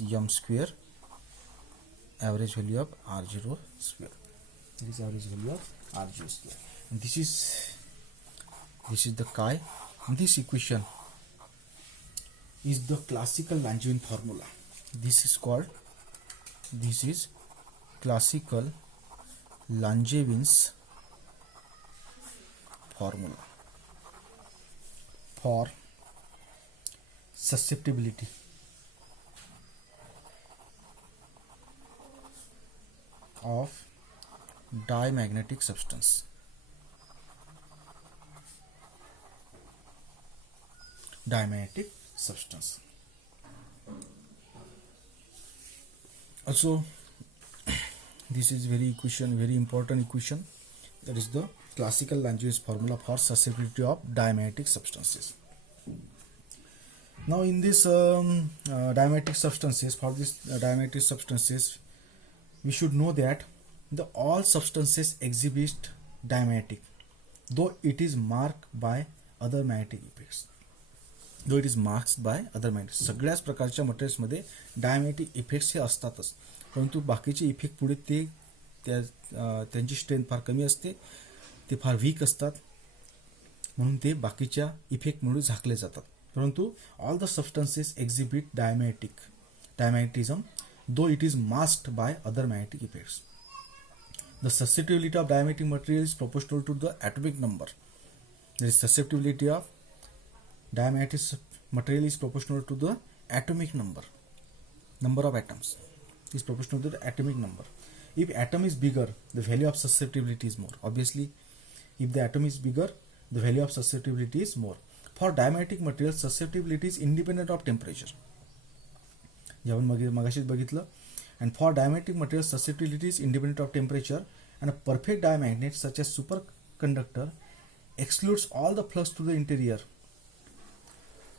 m square, average value of r0 square. This is average value of r0 square. And this is the chi. And this equation is the classical Langevin formula. This is classical Langevin's formula for susceptibility of diamagnetic substance. Also, this is very important equation. That is the classical Langevin's formula for susceptibility of diamagnetic substances. Now, in this diamagnetic substances, we should know that all substances exhibit diamagnetic, though it is marked by other magnetic effects. सगळ्याच प्रकारच्या मटेरियल्समध्ये diamagnetic effects हे असतातच, परंतु बाकीचे effect पुढे ते त्यांची strength फार कमी असते, ते फार वीक असतात, म्हणून ते बाकीच्या इफेक्टमुळे झाकले जातात. परंतु all the substances exhibit diamagnetism though it is masked by other magnetic effects. The susceptibility of diamagnetic material is proportional to the atomic number. The susceptibility of diamagnetic material is proportional to the atomic number of atoms is proportional to the atomic number. If atom is bigger, the value of susceptibility is more. Obviously, if the atom is bigger, the value of susceptibility is more. For diamagnetic materials, susceptibility is independent of temperature. मगाशीच बघितलं. And for diamagnetic materials, susceptibility is independent of temperature, and a perfect diamagnet such as superconductor excludes all the flux to the interior.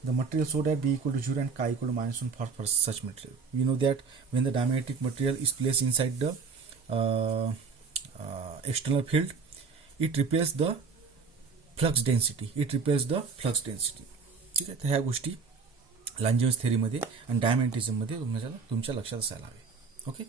The material so that B equal to 0 and chi equal to -1 for such material. We know that when the diamagnetic material is placed inside the external field, it repels the flux density. ठीक आहे, तर ह्या गोष्टी लांजेविन्स थेअरीमध्ये आणि डायमॅग्नेटिझममध्ये तुमच्या लक्षात असायला हवे. ओके.